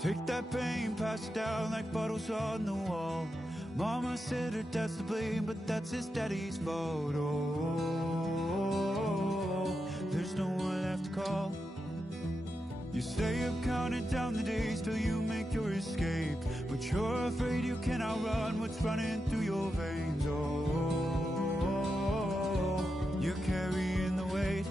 Take that pain, pass it down like bottles on the wall. Mama said her dad's to blame, but that's his daddy's fault. Oh, there's no one left to call. You stay up counting down the days till you make your escape, but you're afraid you can outrun what's running through your veins. Oh, you're carrying the weight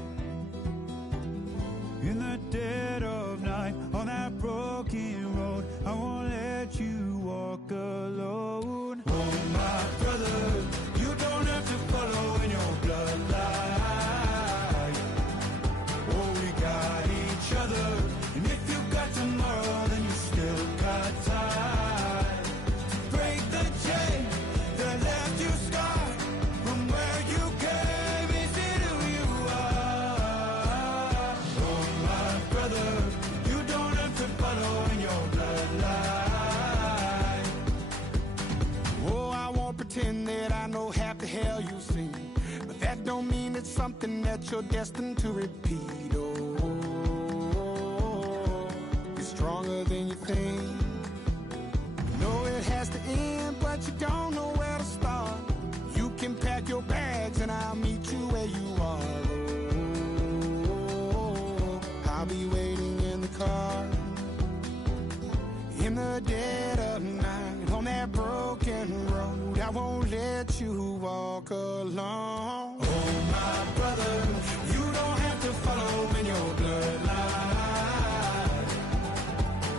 in the dead of night on that broken road. I won't let you walk alone. Oh, my brother, you don't have to follow in your bloodline. Oh, we got each other, and if you got tomorrow, then you still got time to break the chain that left you scarred from where you came into who you are. Oh, my brother, you don't have to follow in your bloodline. Oh, I won't pretend that I know half the hell you've seen, but that don't mean it's something that you're destined to repeat. Oh, you're stronger than you think. You know it has to end, but you don't know where to start. You can pack your bags and I'll meet you where you are. Oh, I'll be waiting in the car in the dead of night on that broken road. I won't let you walk alone. Oh, my brother, you don't have to follow in your bloodline.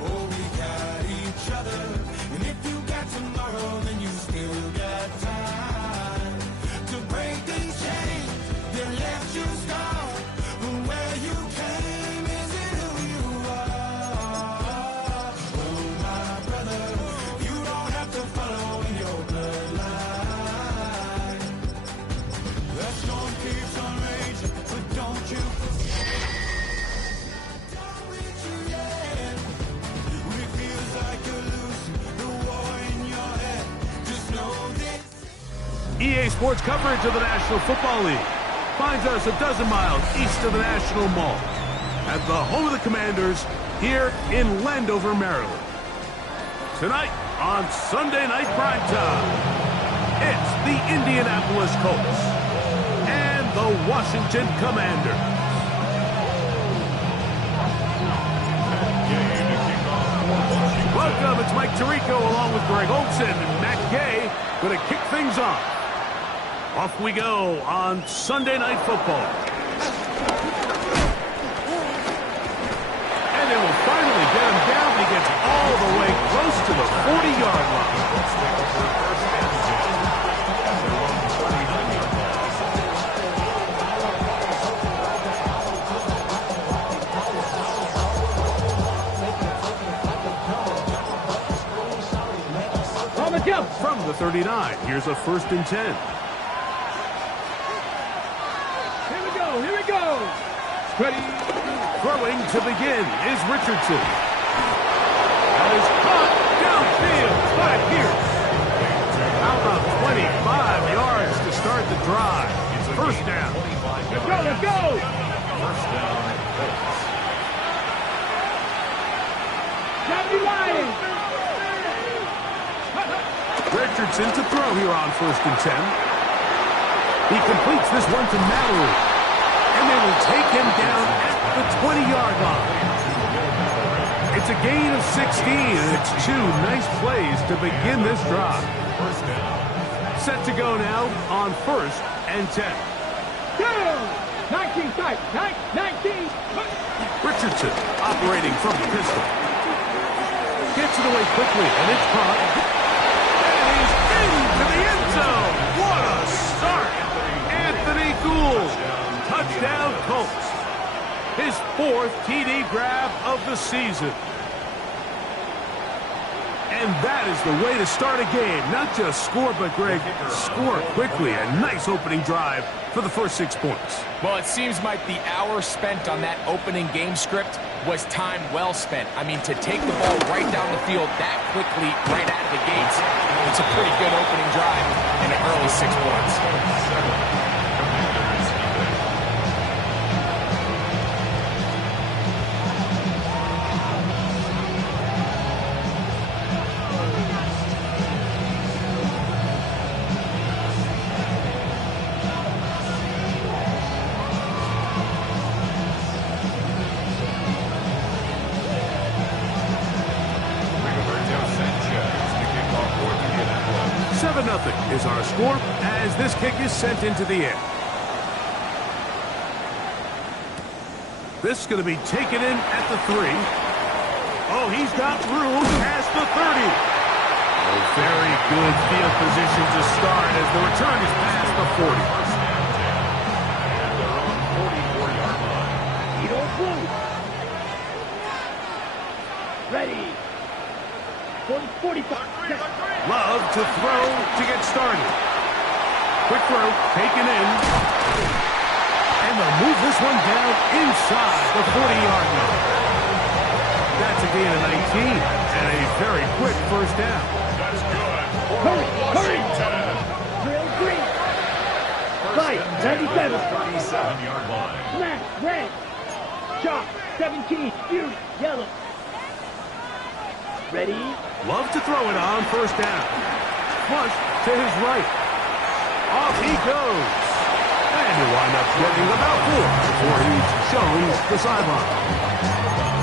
Oh, we got each other, and if you got tomorrow, then you still got time to break these chains that left you scarred from where you came. Is it who you are? Oh, my brother, you don't have to follow in your bloodline. That storm keeps on raging, but don't you done with you yet. When it feels like you're losing the war in your head, just know this. EA Sports coverage of the National Football League finds us a dozen miles east of the National Mall at the home of the Commanders here in Landover, Maryland. Tonight on Sunday Night Primetime, it's the Indianapolis Colts and the Washington Commanders. Welcome, it's Mike Tirico along with Greg Olson and Matt Gay going to kick things off. Off we go on Sunday Night Football. And they will finally get him down. He gets all the way close to the 40-yard line. From the 39, here's a 1st and 10. Here we go. Ready. Throwing to begin is Richardson. That is caught downfield by Pierce. How about 25 yards to start the drive? First down. Let's go. First down. Happy Lions. Richardson to throw here on 1st and 10. He completes this one to Mallory. And they will take him down at the 20-yard line. It's a gain of 16, and it's 2 nice plays to begin this drive. Set to go now on 1st and 10. 19 tight. 19. Richardson operating from the pistol. Gets it away quickly, and it's caught. And he's into the end zone. What a start. Anthony Gould. Touchdown Colts. His 4th TD grab of the season. And that is the way to start a game. Not just score, but, Greg, score quickly. A nice opening drive for the first 6 points. Well, it seems like the hour spent on that opening game script was time well spent. I mean, to take the ball right down the field that quickly, right out of the gates, it's a pretty good opening drive and an early 6 points. 7-0 is our score as this kick is sent into the air. This is going to be taken in at the 3. Oh, he's got room past the 30. A very good field position to start as the return is past the 40. And they're on 44-yard line. Edo blue. Ready. 45. Love to throw to get started. Quick throw, taken in. And they'll move this one down inside the 40-yard line. That's a gain of 19 and a very quick first down. That's good. Hurry. Drill green. Fight, 97. 37-yard line. Smash, red. Chop, 17. Fury, yellow. Ready? Love to throw it on first down. Flush to his right. Off he goes. And he'll wind up getting about 4 before he's shown the sideline.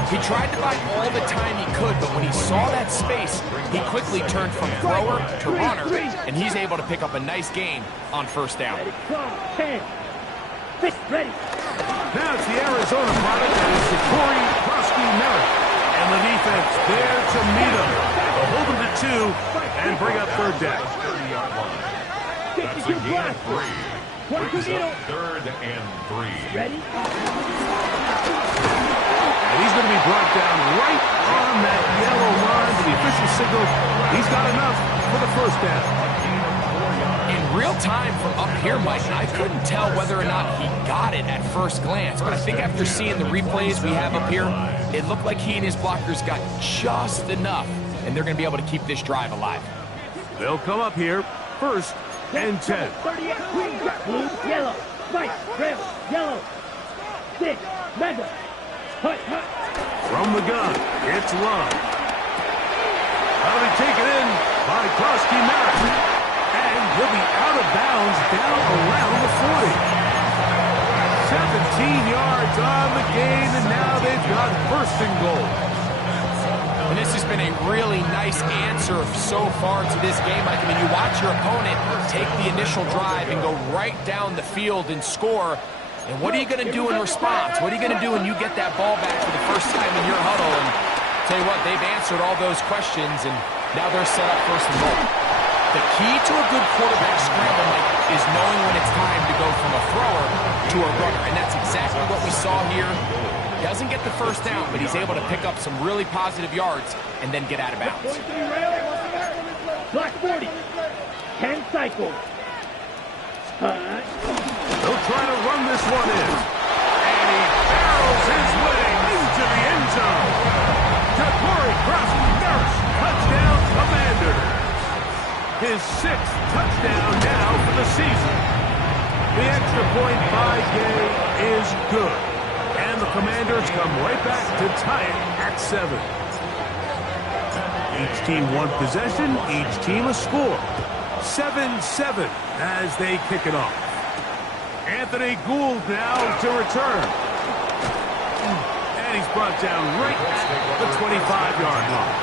He tried to buy all the time he could, but when he saw that space, he quickly turned from thrower to runner, and he's able to pick up a nice gain on first down. Ready, 10. 6, ready. Now it's the Arizona product, and it's the Corey Krosky-Merritt. And the defense there to meet him. They'll hold him to 2 and bring up third down. 30-yard line. That's a gain of 3. Brings up 3rd and 3. Ready? And he's going to be brought down right on that yellow line to the official signal. He's got enough for the first down. In real time from up here, Mike, I couldn't tell whether or not he got it at first glance, but I think after seeing the replays we have up here, it looked like he and his blockers got just enough, and they're going to be able to keep this drive alive. They'll come up here, 1st and 10. 38, green, blue, yellow, white, red, yellow, 6, mega, hut. From the gun, it's Love. That'll be taken in by Krosky-Merritt. And he'll be out of bounds down around the 40. 17 yards on the gain, and now they've got 1st and goal. And this has been a really nice answer so far to this game. Like, I mean, you watch your opponent take the initial drive and go right down the field and score. And what are you going to do in response? What are you going to do when you get that ball back for the first time in your huddle? And tell you what, they've answered all those questions, and now they're set up 1st and goal. The key to a good quarterback scramble, Mike, is knowing when it's time to go from a thrower to a runner. And that's exactly what we saw here. Doesn't get the first down, but he's able to pick up some really positive yards and then get out of bounds. Black 40. 10 cycles. They'll try to run this one in. And he barrels his way into the end zone. To Corey Krosky-Merritt. Touchdown, Commanders. His 6th touchdown now for the season. The extra point by Gay is good. And the Commanders come right back to tie it at 7. Each team one possession, each team a score. 7-7 as they kick it off. Anthony Gould now to return. And he's brought down right at the 25-yard line.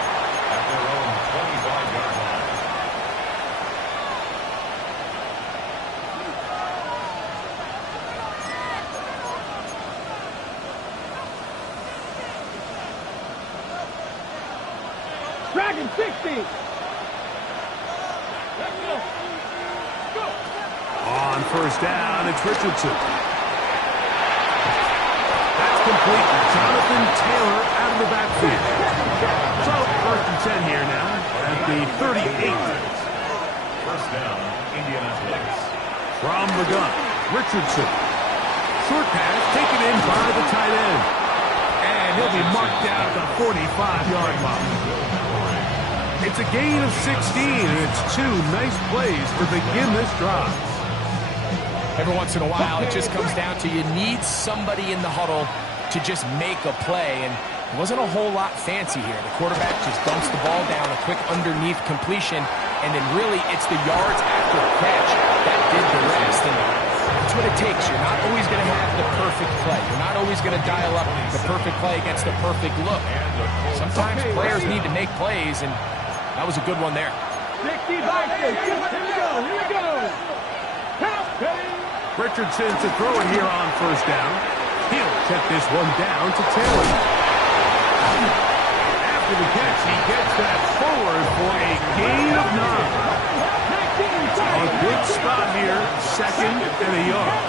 At their own 25-yard line. Dragon 60. On first down, it's Richardson. That's complete. Jonathan Taylor out of the backfield. So, 1st and 10 here now at the 38. First down, Indianapolis. From the gun, Richardson. Short pass taken in by the tight end. And he'll be marked down at the 45-yard line. It's a gain of 16, and it's 2 nice plays to begin this drive. Every once in a while, it just comes down to you need somebody in the huddle to just make a play, and it wasn't a whole lot fancy here. The quarterback just dumps the ball down, a quick underneath completion, and then really it's the yards after the catch that did the rest. And that's what it takes. You're not always going to have the perfect play. You're not always going to dial up the perfect play against the perfect look. Sometimes players need to make plays, and that was a good one there. 60 bikers. Here we go. Here we go. Count. Richardson to throw it here on first down. He'll check this one down to Taylor. After the catch, he gets that forward for a gain of 9. A good spot here, second and a yard.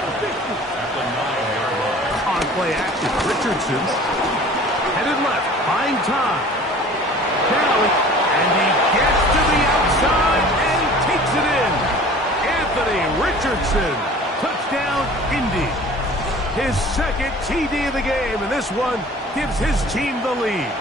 On play action, Richardson headed left, buying time. Now, and he gets to the outside and he takes it in. Anthony Richardson, touchdown Indy. His second TD of the game, and this one gives his team the lead.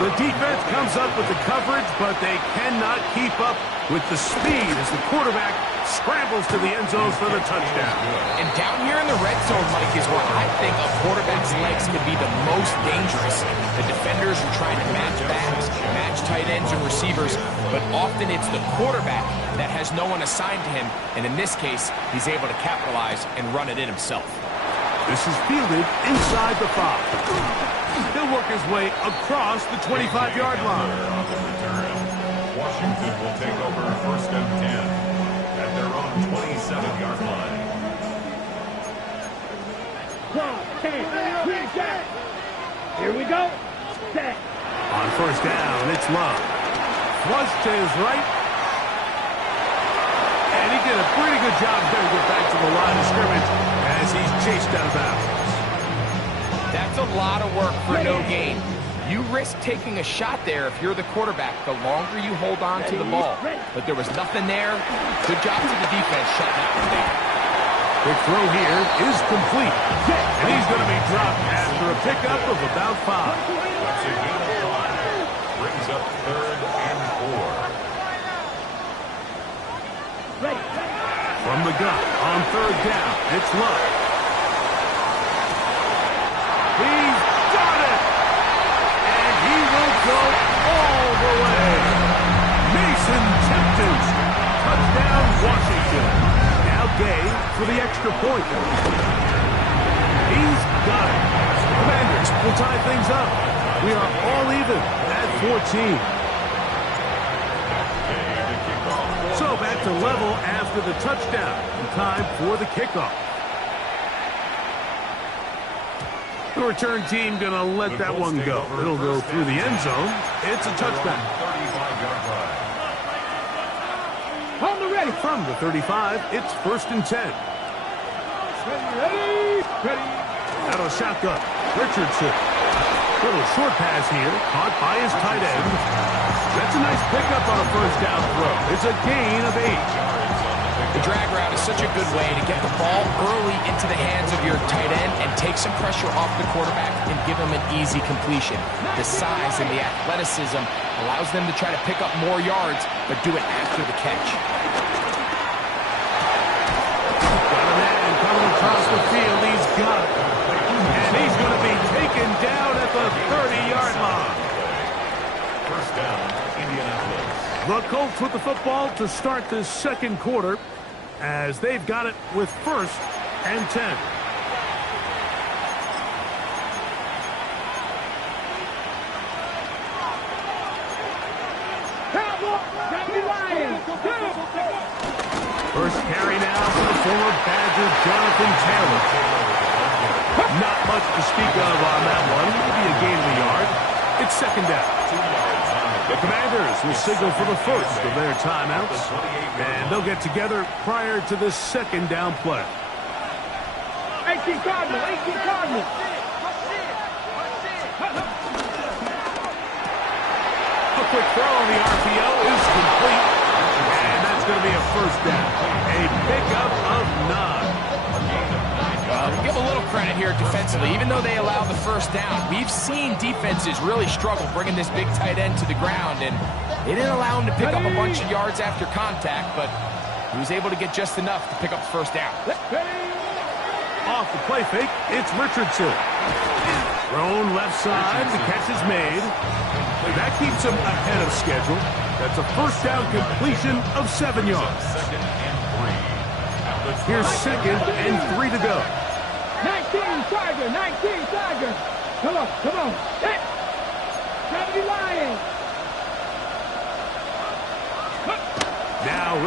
The defense comes up with the coverage, but they cannot keep up with the speed as the quarterback scrambles to the end zone for the touchdown. And down here in the red zone, Mike, is where I think a quarterback's legs could be the most dangerous. The defenders are trying to match backs, match tight ends and receivers, but often it's the quarterback that has no one assigned to him, and in this case, he's able to capitalize and run it in himself. This is fielded inside the 5. He'll work his way across the 25-yard line. Washington will take over first and 10 at their own 27-yard line. 12, 10, green jack. Here we go. Set. On first down, it's Love. Flush to his right. And he did a pretty good job there to get back to the line of scrimmage as he's chased out of bounds. That's a lot of work for no gain. You risk taking a shot there if you're the quarterback the longer you hold on to the ball. But there was nothing there. Good job to the defense shutting that one down. The throw here is complete. And he's going to be dropped after a pickup of about 5. That's a gain of 5. Brings up third and 4. From the gun on third down, it's Love. He's got it! And he will go all the way. Mason Tipton. Touchdown, Washington. Now Gay for the extra point. He's got it. Commanders will tie things up. We are all even at 14. So back to level after the touchdown. And time for the kickoff. The return team going to let that one go. It'll go through the end zone. It's a touchdown. 35-yard line. On the ready. From the 35, it's first and 10. Ready. Out of the shotgun, Richardson. Little short pass here, caught by his tight end. That's a nice pickup on a first down throw. It's a gain of 8. The drag route is such a good way to get the ball early into the hands of your tight end and take some pressure off the quarterback and give him an easy completion. The size and the athleticism allows them to try to pick up more yards, but do it after the catch. Got a man coming across the field. He's got it. And he's going to be taken down at the 30-yard line. First down, Indianapolis. The Colts with the football to start this second quarter as they've got it with first and 10. First carry now for the former Badger, Jonathan Taylor. Not much to speak of on that one. Maybe a gain of a yard. It's second down. The Commanders will signal for the first of their timeouts, and they'll get together prior to the second down play. 18 Cardinal. A quick throw on the RPO is complete, and that's going to be a first down. A pickup of 9. Give a little credit here defensively. Even though they allowed the first down, we've seen defenses really struggle bringing this big tight end to the ground, and they didn't allow him to pick up a bunch of yards after contact, but he was able to get just enough to pick up the first down. Off the play fake, it's Richardson. Thrown left side, the catch is made. That keeps him ahead of schedule. That's a first down completion of 7 yards. Second and 3. Here's second and 3 to go. 19 Tiger. Come on. Set. 70 Lions.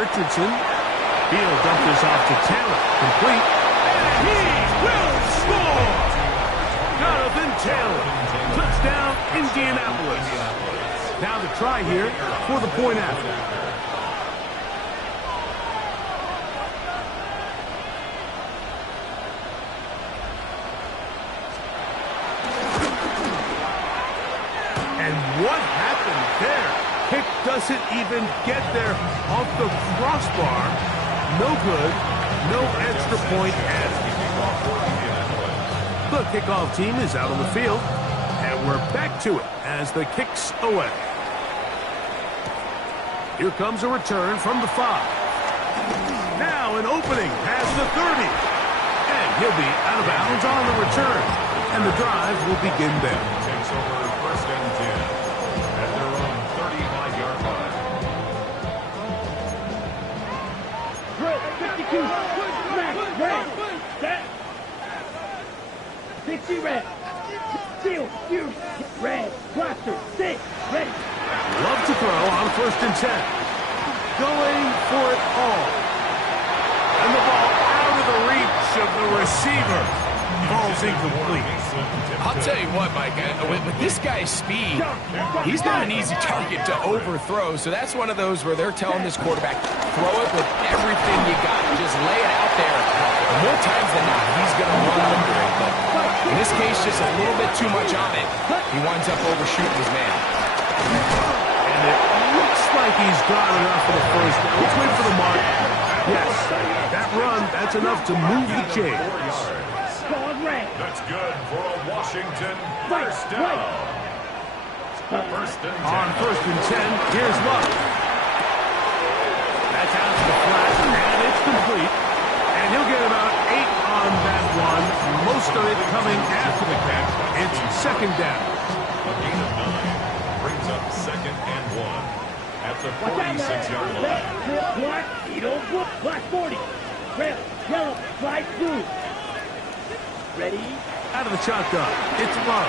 Richardson. He'll dump this off to Taylor. Complete. And he will score! Jonathan Taylor. Touchdown, Indianapolis. Now the try here for the point after. And what happened there? Kick doesn't even get there off the crossbar. No good. No extra point added. The kickoff team is out on the field. And we're back to it as the kick's away. Here comes a return from the 5. Now an opening past the 30. And he'll be out of bounds on the return. And the drive will begin there. Takes over first and 10 at their own 35-yard line. Drill, 52. Smack, red. Set. 60 red. Seal, you, red. Blaster, 6, ready. Love to throw on first and 10. Going for it all. And the ball out of the reach of the receiver. Ball's incomplete. I'll tell you what, Mike, with this guy's speed, he's not an easy target to overthrow, so that's one of those where they're telling this quarterback, throw it with everything you got. Just lay it out there. More times than not, he's going to run under it, but in this case, just a little bit too much on it. He winds up overshooting his man. And it looks like he's got enough for the first down. Let's wait for the mark. Yes, that run, that's enough to move the chains. That's good for a Washington first down. First and 10. On first and 10, here's Love. That's out to the flat, and it's complete. And he'll get about 8 on that one. Most of it coming after the catch. It's second down. A gain of 9 brings up second and 1 at the 46-yard line. Black, black 40. Red, yellow, slide through. Ready? Out of the shotgun, it's Love.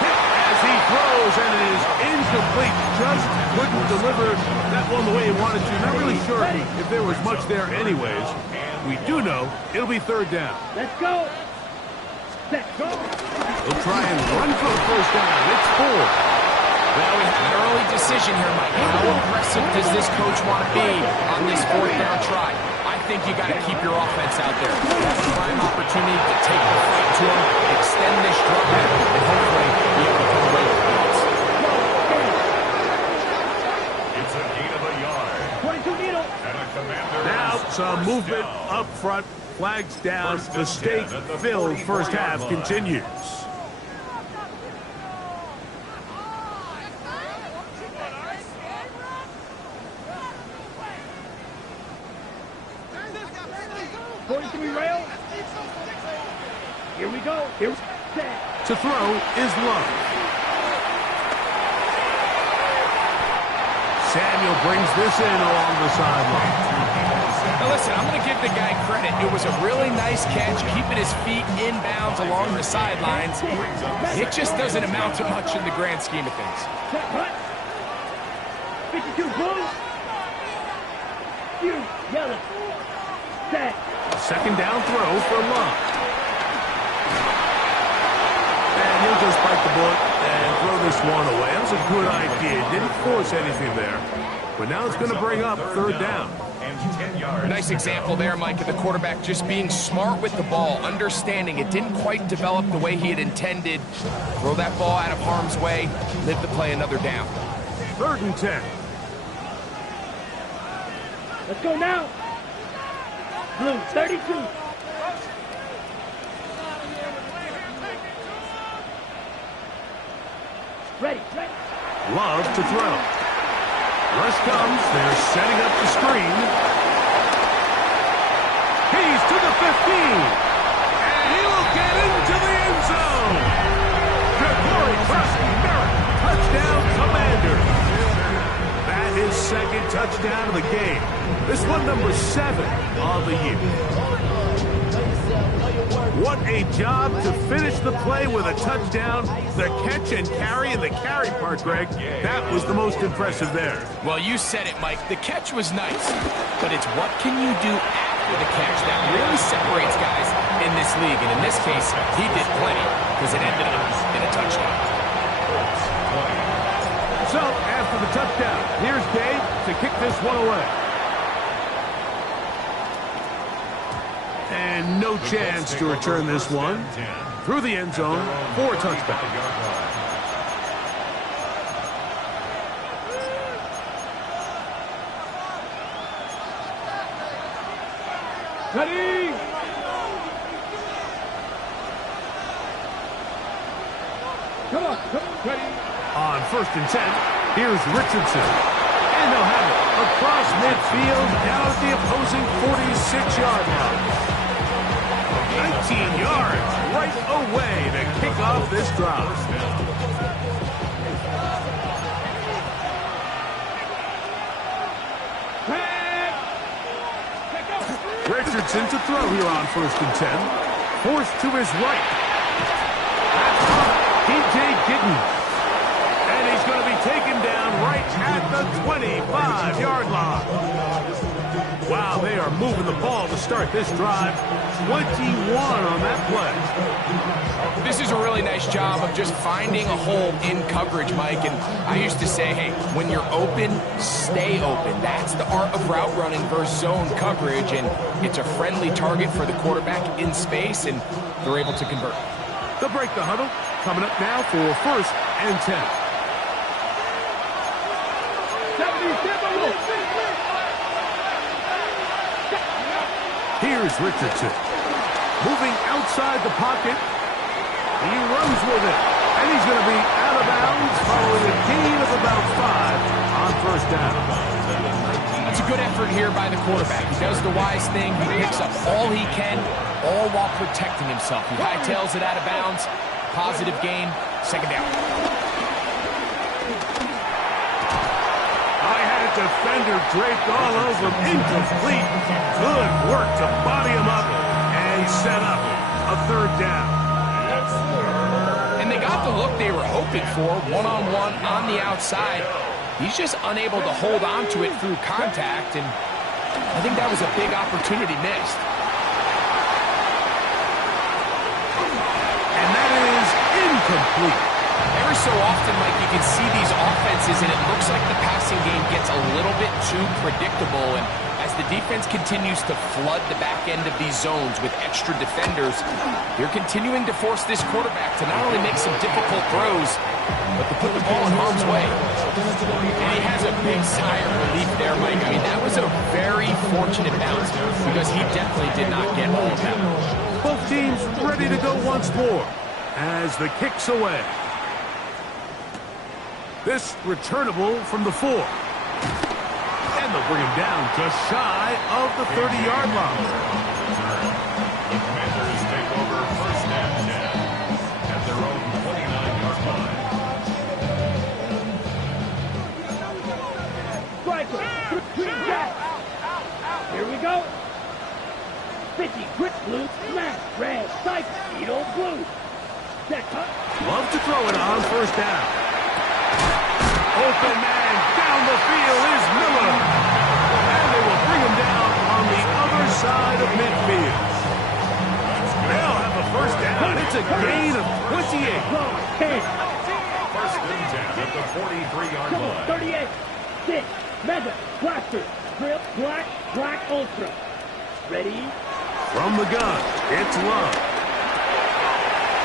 Hit as he throws, and it is incomplete. Just couldn't deliver that one the way he wanted to. Not really sure if there was much there anyways. We do know it'll be third down. Let's go. Set, go. He'll try and run for the first down. It's 4. Well, we have an early decision here, Mike. How aggressive does this coach want to be on this fourth down try? I think you got to keep your offense out there. That's a prime opportunity to take the fight to him, extend this drive, and hopefully be able to come away with points. It's a gain of a yard. 22 needle. And a Commander. Now some movement up front. Flags down. Mistake-filled first half continues. Rail. Here we go. Here. Set. To throw is Love. Samuel brings this in along the sideline. Now listen, I'm going to give the guy credit. It was a really nice catch, keeping his feet in bounds along the sidelines. It just doesn't amount to much in the grand scheme of things. Set, cut. 52 blue. You, yellow. Set. Second down throw for Love. And he'll just bite the bullet and throw this one away. That was a good idea. Didn't force anything there. But now it's going to bring up third down. And 10 yards. Nice example there, Mike, of the quarterback just being smart with the ball, understanding it didn't quite develop the way he had intended. Throw that ball out of harm's way, live to play another down. Third and 10. Let's go now. Blue, 32. Ready. Love to throw. Rush comes. They're setting up the screen. He's to the 15. And he will get into the end zone. Gregory Preston-Merritt. Touchdown, Commanders. That is second touchdown of the game. This one number 7 on the year. What a job to finish the play with a touchdown. The catch and carry, and the carry part, Greg, that was the most impressive there. Well, you said it, Mike. The catch was nice, but it's what can you do after the catch that really separates guys in this league. And in this case, he did plenty because it ended up in a touchdown. So, after the touchdown, here's Gabe to kick this one away. And no chance to return this one through the end zone for a touchback. Ready? Come on, ready? On 1st and 10, here's Richardson. And they'll have it across midfield down at the opposing 46-yard line. 19 yards right away to kick off this drive. Richardson to throw here on 1st and 10. Forced to his right. P.J. Giddens. And he's going to be taken down right at the 25-yard line. Wow, they are moving the ball to start this drive. 21 on that play. This is a really nice job of just finding a hole in coverage, Mike. And I used to say, hey, when you're open, stay open. That's the art of route running versus zone coverage. And it's a friendly target for the quarterback in space, and they're able to convert. They'll break the huddle. Coming up now for 1st and 10. Here's Richardson. Moving outside the pocket. He runs with it. And he's going to be out of bounds following a gain of about 5 on 1st down. That's a good effort here by the quarterback. He does the wise thing. He picks up all he can, all while protecting himself. He hightails it out of bounds. Positive gain. 2nd down. Defender draped all over him. Incomplete. Good work to body him up and set up a 3rd down. And they got the look they were hoping for, one-on-one on the outside. He's just unable to hold on to it through contact, and I think that was a big opportunity missed. And that is incomplete. Every so often, Mike, you can see these offenses, and it looks like the passing game gets a little bit too predictable. And as the defense continues to flood the back end of these zones with extra defenders, they're continuing to force this quarterback to not only make some difficult throws, but to put the ball in harm's way. And he has a big sigh of relief there, Mike. I mean, that was a very fortunate bounce because he definitely did not get all of that. Both teams ready to go once more as the kick's away. This returnable from the 4. And they'll bring him down just shy of the 30-yard line. The Commanders take over 1st and 10 at their own 29-yard line. Striker, green jack. Here we go. 50, quick blue, smash, red, cycle, needle, blue. Check, Love to throw it on 1st down. Open man down the field is Miller. And they will bring him down on the other side of midfield. They'll have a 1st down. It's a gain of 28. 1st and 10 at the 43-yard line. 38, 6, mega, blaster, strip, black, ultra. Ready? From the gun, it's Love.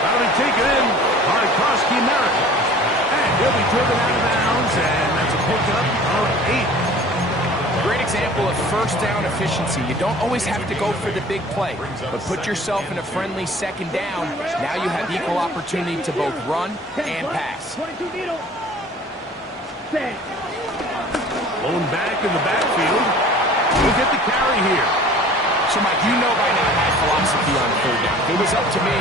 That'll be taken in by Koski Merritt. And he'll be driven out of bounds, and that's a pickup of 8. Great example of 1st down efficiency. You don't always have to go for the big play, but put yourself in a friendly 2nd down. Now you have equal opportunity to both run and pass. 22 needle. Set. Blown back in the backfield. We'll get the carry here. So, Mike, you know by now my philosophy on 3rd down. If it was up to me,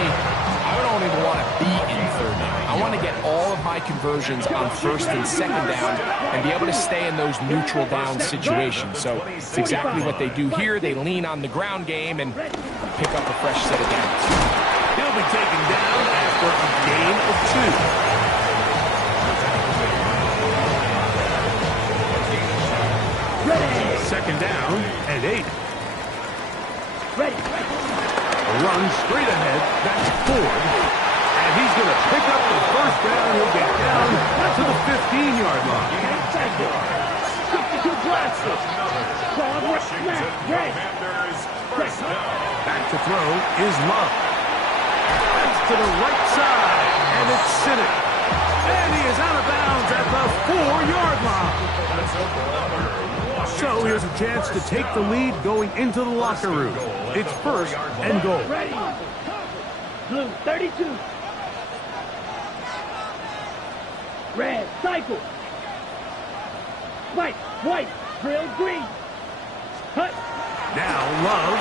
I don't even want to be in 3rd down. I want to get all of my conversions on 1st and 2nd down and be able to stay in those neutral down situations. So it's exactly what they do here. They lean on the ground game and pick up a fresh set of downs. be taken down after a gain of 2. Ready. Second down and 8. Ready. A run straight ahead. That's Ford. And he's going to pick up the first down. He'll get down to the 15-yard line. 62 blasters. Washington Commanders first down. Back to throw is Love. That's to the right side, and it's Sinnet. And he is out of bounds at the 4-yard line. So here's a chance to take the lead going into the locker room. It's first and goal. Ready. Blue, 32. Red, cycle. White, drill, green. Hut. Now Love.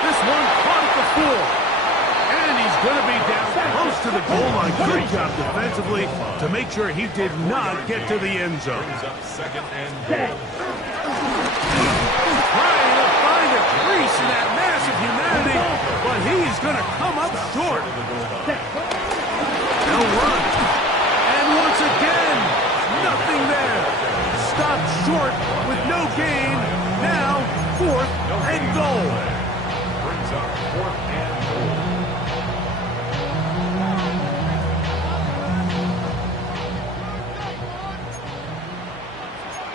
This one caught at the 4. And he's going to be down close to the goal line. Good job defensively to make sure he did not get to the end zone. Second and Set. Trying to find a crease in that mass of humanity, but he's going to come up short. They'll run. And once again, nothing there. Stopped short with no gain. Now, 4th and goal. brings up 4th and goal.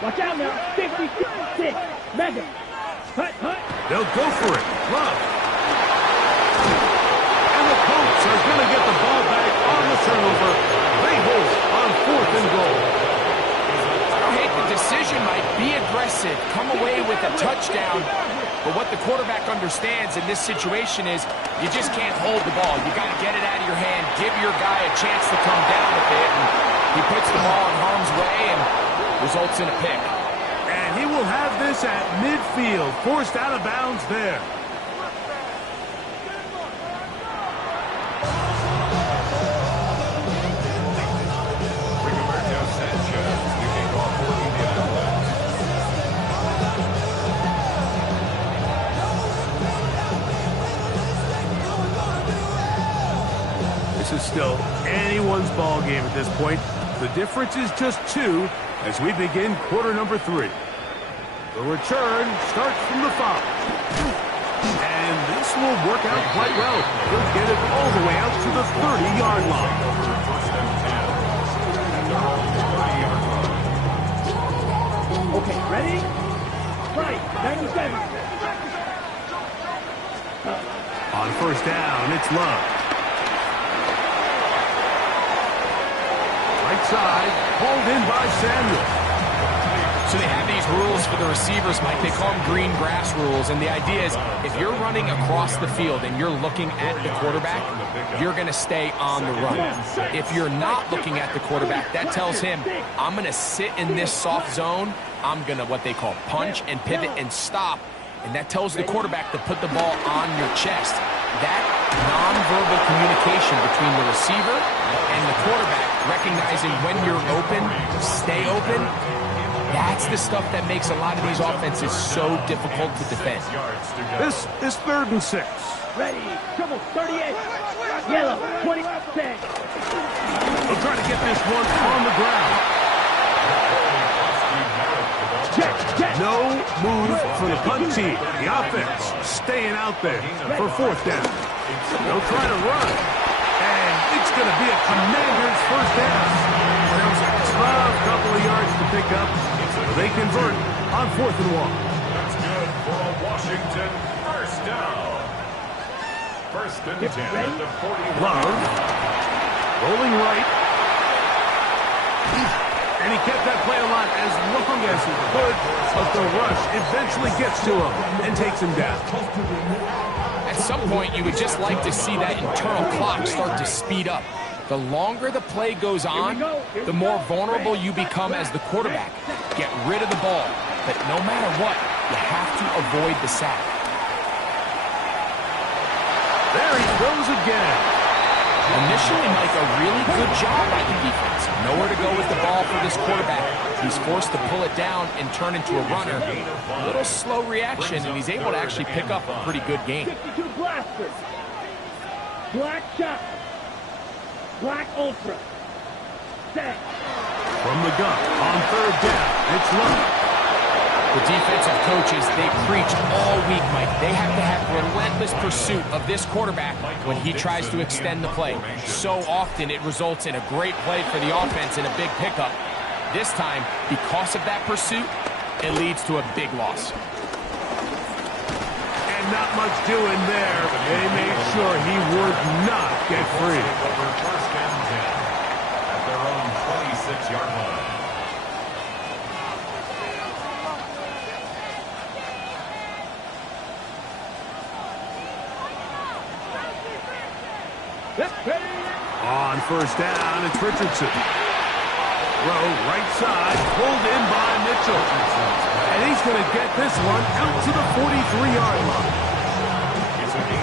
Watch out now. 56. Mega. Hut. They'll go for it. Love. And the Colts are going to get the ball back on the turnover. They hold on 4th and goal. I don't hate the decision, Mike. Be aggressive. Come away with a touchdown. But what the quarterback understands in this situation is you just can't hold the ball. You got to get it out of your hand. Give your guy a chance to come down with it. And he puts the ball in harm's way and results in a pick. And he will have this at midfield. Forced out of bounds there. Rigoberto Sanchez leading off for Indianapolis. This is still anyone's ball game at this point. The difference is just 2 as we begin quarter number 3. The return starts from the 5. And this will work out quite well. He'll get it all the way out to the 30-yard line. Okay, ready? Right, 97. On first down, it's Love. Right side, pulled in by Samuel. So they have these rules for the receivers, Mike. They call them green grass rules. And the idea is if you're running across the field and you're looking at the quarterback, you're going to stay on the run. If you're not looking at the quarterback, that tells him, I'm going to sit in this soft zone. I'm going to what they call punch and pivot and stop. And that tells the quarterback to put the ball on your chest. That nonverbal communication between the receiver and the quarterback, recognizing when you're open, stay open, that's the stuff that makes a lot of these offenses so difficult to defend. This is 3rd and 6. Ready, triple, 38. Yellow, 20. They'll try to get this one on the ground. Check. No move for the punt team. The offense staying out there for 4th down. They'll try to run. And it's going to be a Commander's first down. There was a tough couple of yards to pick up. They convert on 4th and 1. That's good for a Washington first down. 1st and 10 at the 41. Love. Rolling right. And he kept that play alive as long as he could, but the rush eventually gets to him and takes him down. At some point, you would just like to see that internal clock start to speed up. The longer the play goes on, the more vulnerable you become as the quarterback. Get rid of the ball, but no matter what, you have to avoid the sack. There he goes again. Initially, Mike, a really good job by the defense. Nowhere to go with the ball for this quarterback. He's forced to pull it down and turn into a runner. A little slow reaction, and he's able to actually pick up a pretty good game. 62 blasters. Black shot. Black ultra. Set. From the gun, on third down, it's Love. The defensive coaches, they preached all week, Mike. They have to have relentless pursuit of this quarterback when he tries to extend the play. So often it results in a great play for the offense and a big pickup. This time, because of that pursuit, it leads to a big loss. And not much doing there. They made sure he would not get free. First and 10 at their own 26-yard line. On first down, it's Richardson. Throw right side, pulled in by Mitchell. And he's going to get this one out to the 43-yard line.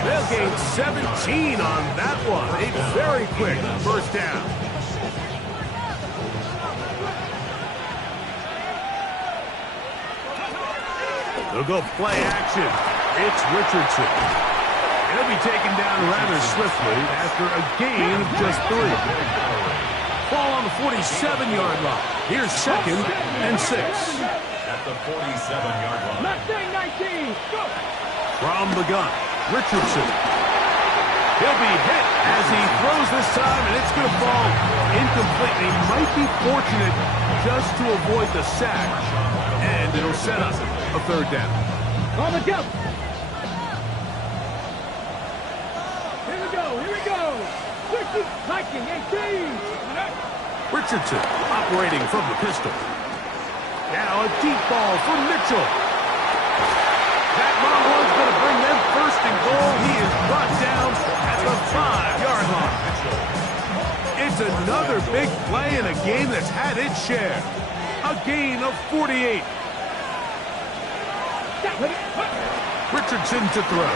They'll gain 17 on that one. A very quick first down. They'll go play action. It's Richardson. He'll be taken down rather swiftly after a gain of just 3. Ball on the 47-yard line. Here's second and 6. At the 47-yard line. Mustang 19. Go. From the gun, Richardson. He'll be hit as he throws this time, and it's going to fall incomplete. He might be fortunate just to avoid the sack, and it'll set up a third down. On the go. Here we go. Viking 18. Richardson operating from the pistol. Now a deep ball for Mitchell. That long one's going to bring them first and goal. He is brought down at the 5-yard line. It's another big play in a game that's had its share. A gain of 48. Richardson to throw.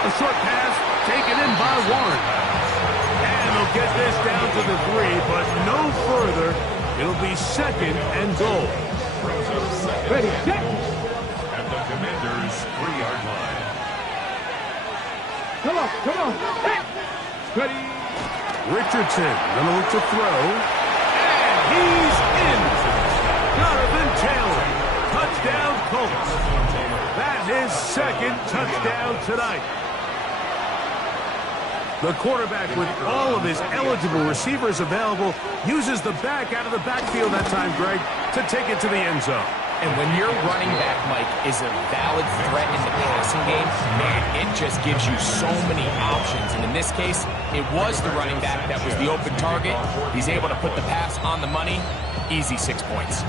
A short pass taken in by Warren. And they'll get this down to the 3, but no further. It'll be second and goal. Ready, set. At the Commanders' 3-yard line. Come on. Set. Ready. Richardson gonna look to throw. And he's in. Jonathan Taylor. Touchdown Colts. That's his second touchdown tonight. The quarterback, with all of his eligible receivers available, uses the back out of the backfield that time, Greg, to take it to the end zone. And when your running back, Mike, is a valid threat in the passing game, man, it just gives you so many options. And in this case, it was the running back that was the open target. He's able to put the pass on the money. Easy 6 points.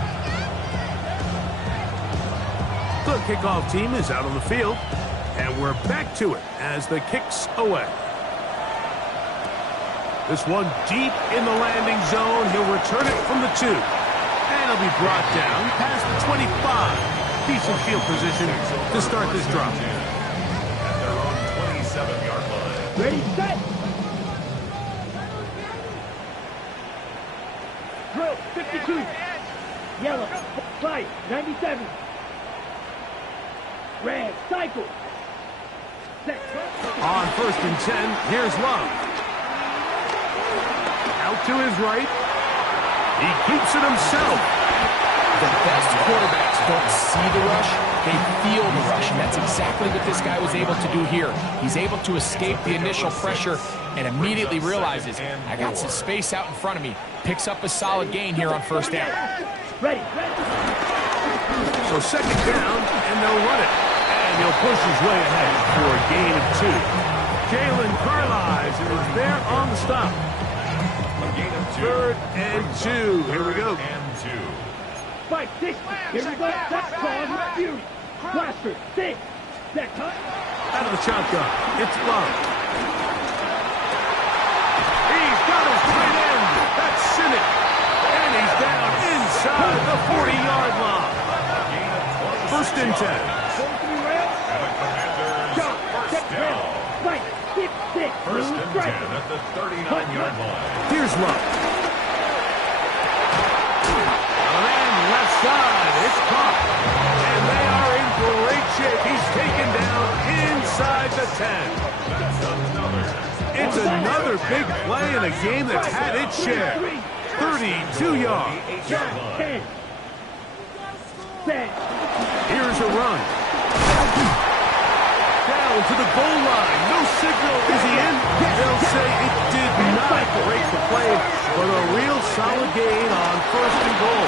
The kickoff team is out on the field, and we're back to it as the kick's away. This one deep in the landing zone. He'll return it from the 2. And he'll be brought down past the 25. Decent field position to start this drive. At their own 27-yard line. Ready, set. Drill 52. Yellow. Flight 97. Red. Cycle. Set. On first and 10, here's Love. Out to his right. He keeps it himself. The best quarterbacks don't see the rush, they feel the rush, and that's exactly what this guy was able to do here. He's able to escape the initial pressure and immediately realizes, I got some space out in front of me. Picks up a solid gain here on first down. Ready. So second down, and they'll run it. And he'll push his way ahead for a gain of 2. Jalen Carlisle is there on the stop. Third and 2. Here we go. And 2. Spike 6. Here we go. That's called with beauty. Blaster 6. That cut. Out of the shotgun. It's Love. He's got his tight end. That's Sinnott. And he's down inside the 40-yard line. First and 10. Go through rail. Jump. Step rail. Spike 6. First and 10 at the 39-yard line. Here's Love. And left side, it's caught. And they are in great shape. He's taken down inside the 10. That's another play in a game that's had its share. 32 yards. 10. Set. Here's a run. Down to the goal line. No signal. Is he in? They'll say it did not break the play, but a real solid gain on first and goal.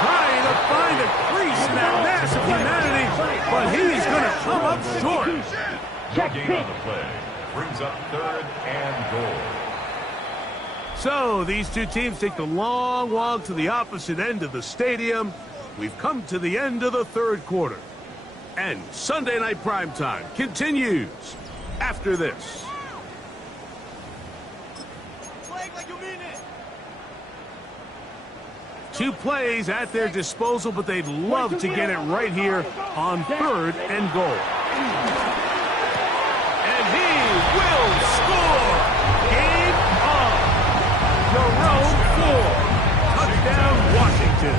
Trying to find a crease in that mass of humanity, but he's going to come up short. Gain on the play. Brings up 3rd and goal. So these two teams take the long walk to the opposite end of the stadium. We've come to the end of the 3rd quarter. And Sunday Night Primetime continues after this. Two plays at their disposal, but they'd love to get it right here on 3rd and goal. And he will score! Game on! Jerome Ford. Touchdown, Washington.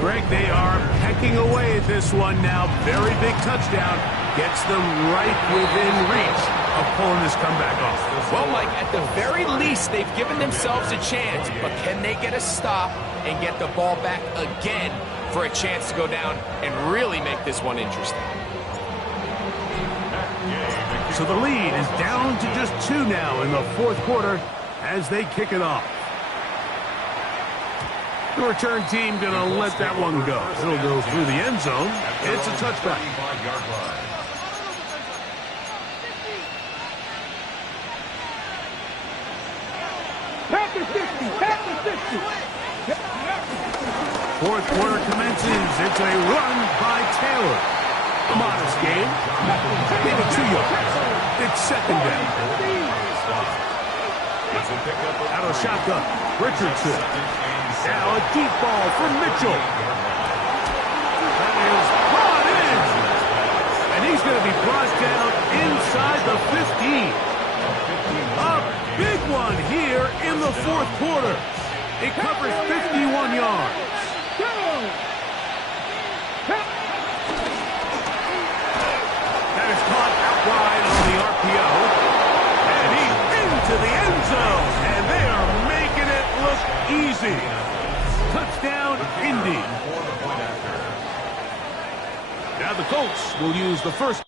Greg, they are pecking away at this one now. Very big touchdown. Gets them right within reach of pulling this comeback off. Well, Mike, at the very least, they've given themselves a chance. But can they get a stop and get the ball back again for a chance to go down and really make this one interesting? So the lead is down to just 2 now in the 4th quarter as they kick it off. The return team going to let that one go. It'll go through the end zone. It's a touchback. Packers 50. Packers 50. 4th quarter commences. It's a run by Taylor. A modest game. Maybe 2 yards. It's 2nd down. Out of shotgun. Richardson. Now a deep ball for Mitchell. That is brought in. And he's going to be brought down inside the 15. A big one here in the 4th quarter. It covers 51 yards. That is caught out wide on the RPO. And he's into the end zone. And they are making it look easy. Touchdown, Indy. Now the Colts will use the first.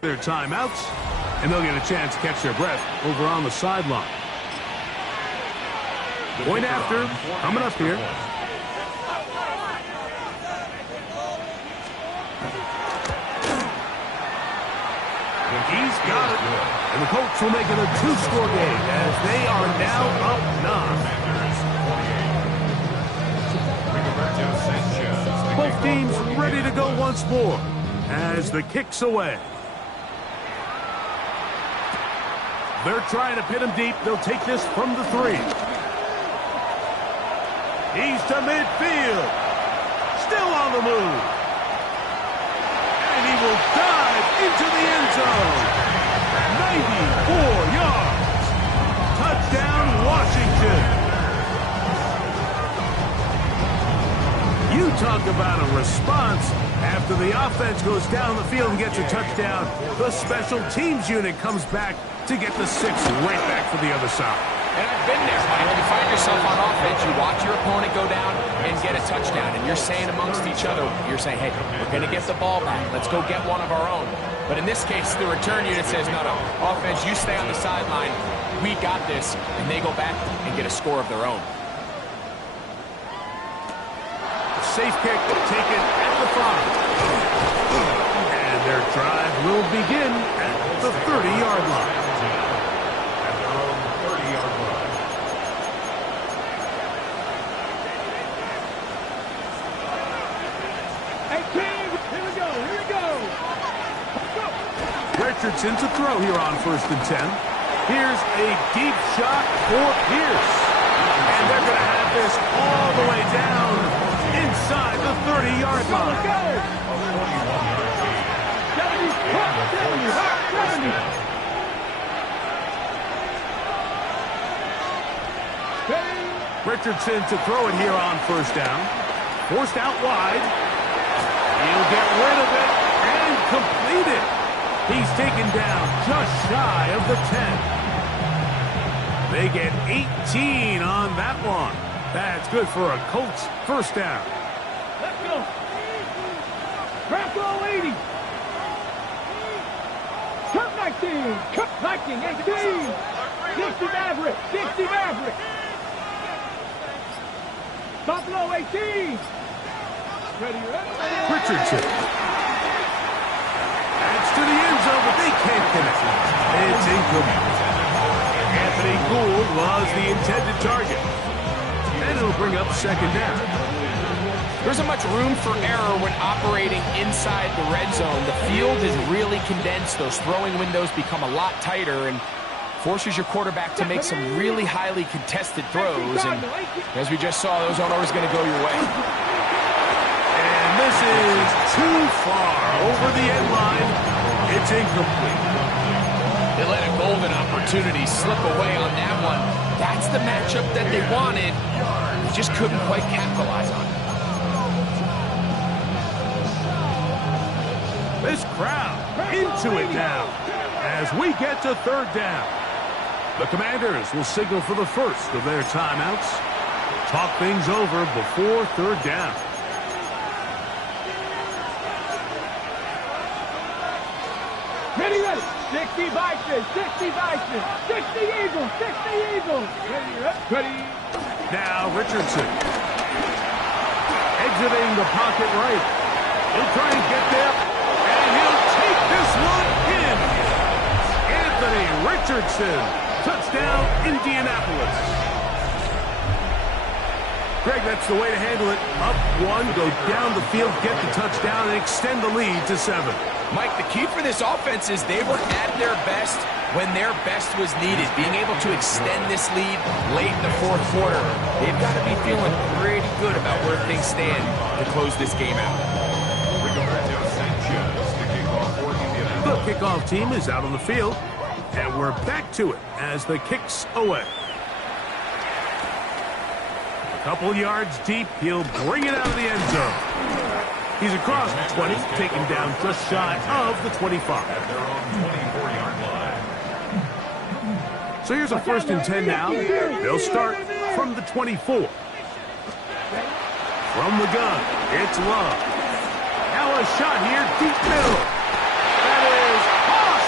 Their timeouts, and they'll get a chance to catch their breath over on the sideline. Point after, coming up here. He's got it. And the Colts will make it a 2-score game as they are now up 9. Both teams ready to go once more as the kick's away. They're trying to pin him deep. They'll take this from the 3. He's to midfield. Still on the move. And he will dive into the end zone. 94 yards. Touchdown, Washington. You talk about a response. After the offense goes down the field and gets a touchdown, the special teams unit comes back to get the 6 right back for the other side. And I've been there, Mike. You find yourself on offense, you watch your opponent go down and get a touchdown, and you're saying amongst each other, you're saying, hey, we're going to get the ball back. Let's go get one of our own. But in this case, the return unit says, no, offense, you stay on the sideline. We got this. And they go back and get a score of their own. Safe kick taken at the 5. And their drive will begin at the 30-yard line. At their own 30-yard line. Hey, King, here we go, here we go. Richardson to throw here on 1st and 10. Here's a deep shot for Pierce. And they're going to have this all the way down inside the 30-yard line. 70. Richardson to throw it here on first down. Forced out wide. He'll get rid of it and complete it. He's taken down just shy of the 10. They get 18 on that one. That's good for a Colts first down. Let's go. Crackle 80. Cut 19. Cut 19. 18. 60 Maverick. 60 Maverick. Buffalo 18. Ready, Richardson. That's to the end zone, but they can't connect. It's incomplete. Anthony Gould was the intended target. And it'll bring up second down. There isn't much room for error when operating inside the red zone. The field is really condensed. Those throwing windows become a lot tighter and forces your quarterback to make some really highly contested throws. And as we just saw, those aren't always going to go your way. And this is too far over the end line. It's incomplete. They let a golden opportunity slip away on that one. That's the matchup that they wanted. They just couldn't quite capitalize on it. This crowd into it now as we get to third down. The Commanders will signal for the first of their timeouts. Talk things over before third down. Ready, ready. 60 Bison, 60 Bison, 60 Eagles, 60 Eagles. Ready. Now Richardson. Exiting the pocket right. He'll try and get there. And he'll take this one in. Anthony Richardson. Touchdown, Indianapolis. Greg, that's the way to handle it. Up one, go down the field, get the touchdown, and extend the lead to 7. Mike, the key for this offense is they were at their best when their best was needed. Being able to extend this lead late in the fourth quarter. They've got to be feeling pretty good about where things stand to close this game out. The kickoff team is out on the field, and we're back to it as the kick's away. A couple yards deep, he'll bring it out of the end zone. He's across the 20, taken down just shy of the 25. So here's a 1st and 10 now. They'll start from the 24. From the gun, it's Love. Now a shot here, deep middle. That is Haas.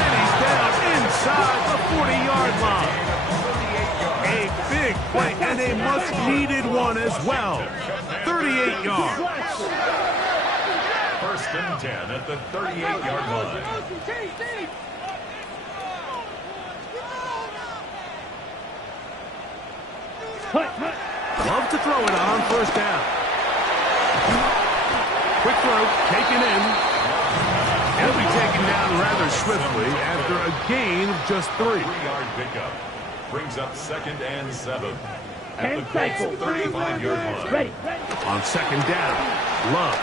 And he's down inside the 40-yard line. A big play and a much-needed one as well. 38 yards. 1st and 10 at the 38-yard line. Love to throw it on 1st down. Quick throw, taken in. He'll be taken down rather swiftly after a gain of just 3. 3-yard pickup. Brings up 2nd and 7. At the Colts 35-yard line. Ready. On 2nd down, Love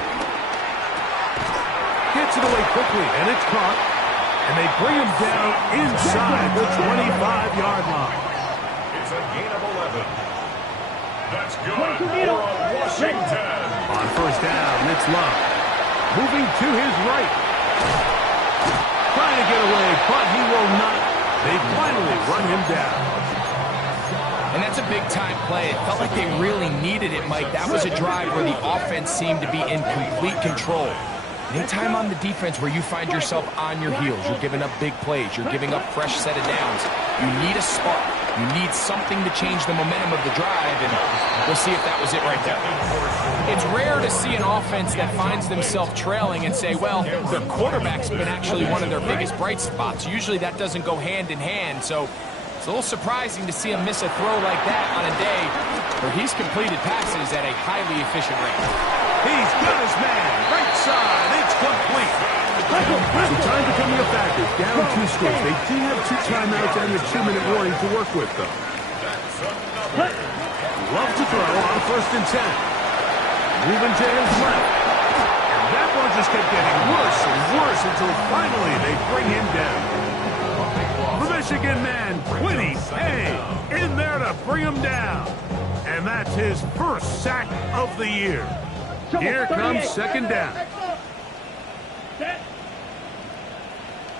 gets it away quickly, and it's caught. And they bring him down inside the 25-yard line. It's a gain of 11. That's good for Washington. On 1st down, it's Love. Moving to his right. Trying to get away, but he will not. They finally run him down. And that's a big-time play. It felt like they really needed it, Mike. That was a drive where the offense seemed to be in complete control. Anytime on the defense where you find yourself on your heels, you're giving up big plays, you're giving up fresh set of downs, you need a spark. You need something to change the momentum of the drive, and we'll see if that was it right there. It's rare to see an offense that finds themselves trailing and say, well, their quarterback's been actually one of their biggest bright spots. Usually that doesn't go hand in hand, so it's a little surprising to see him miss a throw like that on a day where he's completed passes at a highly efficient rate. He's got his man. Right side. It's complete. So time becoming a factor. Down 2 scores. They do have 2 timeouts and a 2-minute warning to work with, though. Love to throw on 1st and 10. Moving to his left. And that one just kept getting worse and worse until finally they bring him down. The Michigan man, Quiddy Hay, in there to bring him down. And that's his first sack of the year. Here comes second down. Set.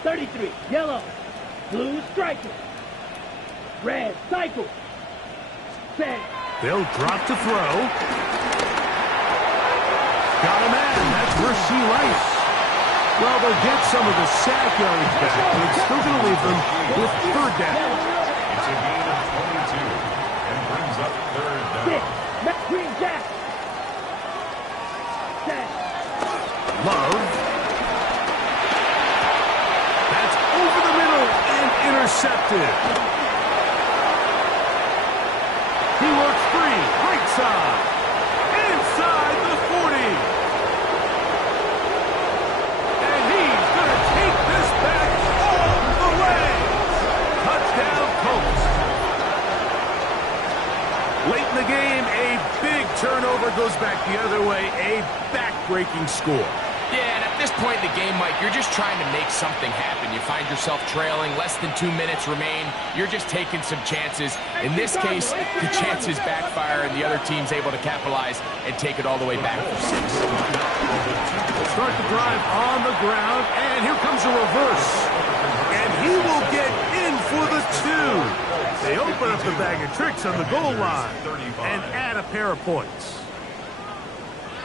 33, yellow. Blue striker. Red cycle. Set. They'll drop to throw. Got a man. That's Rashee Rice. Well, they'll get some of the sack yards back, but it's still going to leave them with third down. It's a gain of 22 and brings up third down. 6, McQueen Jack. Set. Love. That's over the middle and intercepted. He works free, right side, inside the 40. And he's going to take this back all the way. Touchdown, Colts. Late in the game, a big turnover goes back the other way, a back-breaking score. Yeah, and at this point in the game, Mike, you're just trying to make something happen. You find yourself trailing, less than 2 minutes remain. You're just taking some chances. In this case, the chances backfire, and the other team's able to capitalize and take it all the way back for 6. Start the drive on the ground, and here comes a reverse. And he will get in for the 2. They open up the bag of tricks on the goal line and add a pair of points.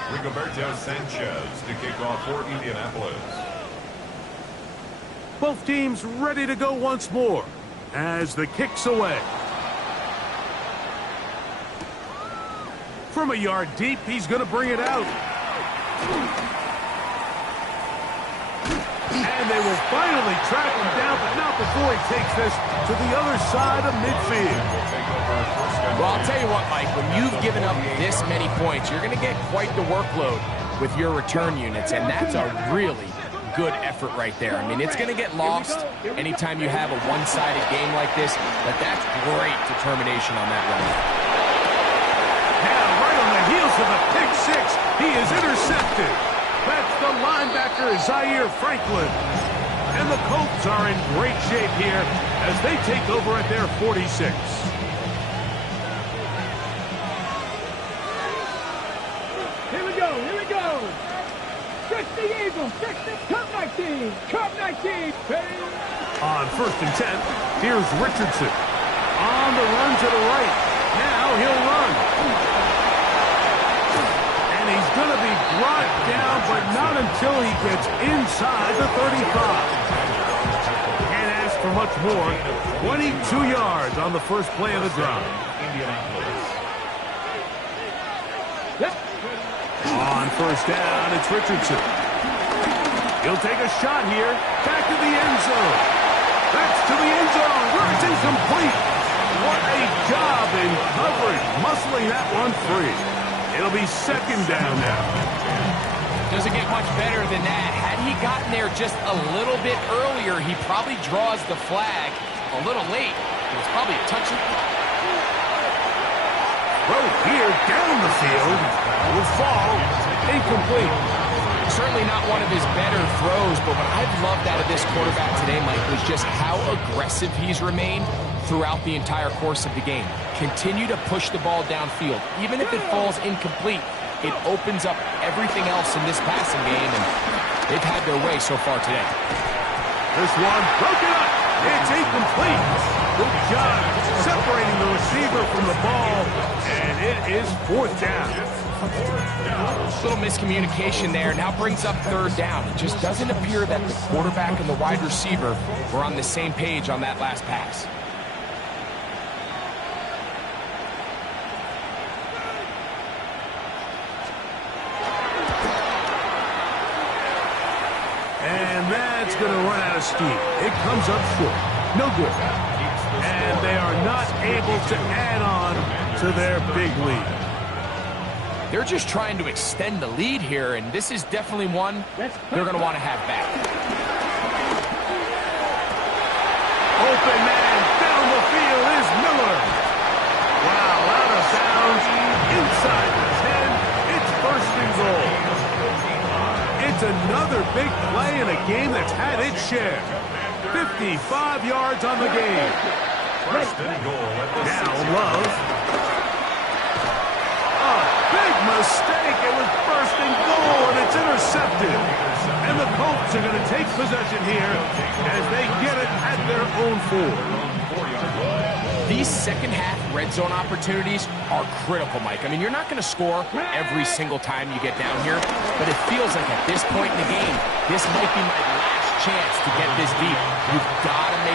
Rigoberto Sanchez to kick off for Indianapolis. Both teams ready to go once more as the kick's away. From a yard deep, he's going to bring it out. And they will finally track him down, but not before he takes this to the other side of midfield. Well, I'll tell you what, Mike, when you've given up this many points, you're going to get quite the workload with your return units, and that's a really good effort right there. I mean, it's going to get lost anytime you have a one-sided game like this, but that's great determination on that run. Now, right on the heels of a pick 6, he is intercepted. That's the linebacker, Zaire Franklin. And the Colts are in great shape here as they take over at their 46. Here we go. 60 Eagles, 60, Cup 19, Cup 19, baby. On 1st and 10, here's Richardson. On the run to the right. Now he'll run. And he's going to be brought down, but not until he gets inside the 35. Can't ask for much more. 22 yards on the first play of the drive. On 1st down, it's Richardson. He'll take a shot here. Back to the end zone. That's to the end zone, where it's incomplete. What a job in coverage, muscling that one free. It'll be 2nd down now. Doesn't get much better than that. Had he gotten there just a little bit earlier, he probably draws the flag a little late. It was probably a touchdown. Throw here down the field will fall incomplete. Certainly not one of his better throws, but what I've loved out of this quarterback today, Mike, was just how aggressive he's remained throughout the entire course of the game. Continue to push the ball downfield. Even if it falls incomplete, it opens up everything else in this passing game, and they've had their way so far today. This one broken up. It's incomplete. Good job separating the receiver from the ball, and it is 4th down. Little miscommunication there. Now brings up 3rd down. It just doesn't appear that the quarterback and the wide receiver were on the same page on that last pass. And that's going to run out of steam. It comes up short. No good. And they are not able to add on to their big lead. They're just trying to extend the lead here, and this is definitely one they're going to want to have back. Open man down the field is Miller. Wow, out of bounds, inside the 10. It's 1st and goal. It's another big play in a game that's had its share. 55 yards on the game. First and goal at the Now 6-yard Love. A big mistake. It was first and goal, and it's intercepted. And the Colts are going to take possession here as they get it at their own 4. These second-half red zone opportunities are critical, Mike. I mean, you're not going to score every single time you get down here, but it feels like at this point in the game, this might be my last chance to get this deep. You've got to make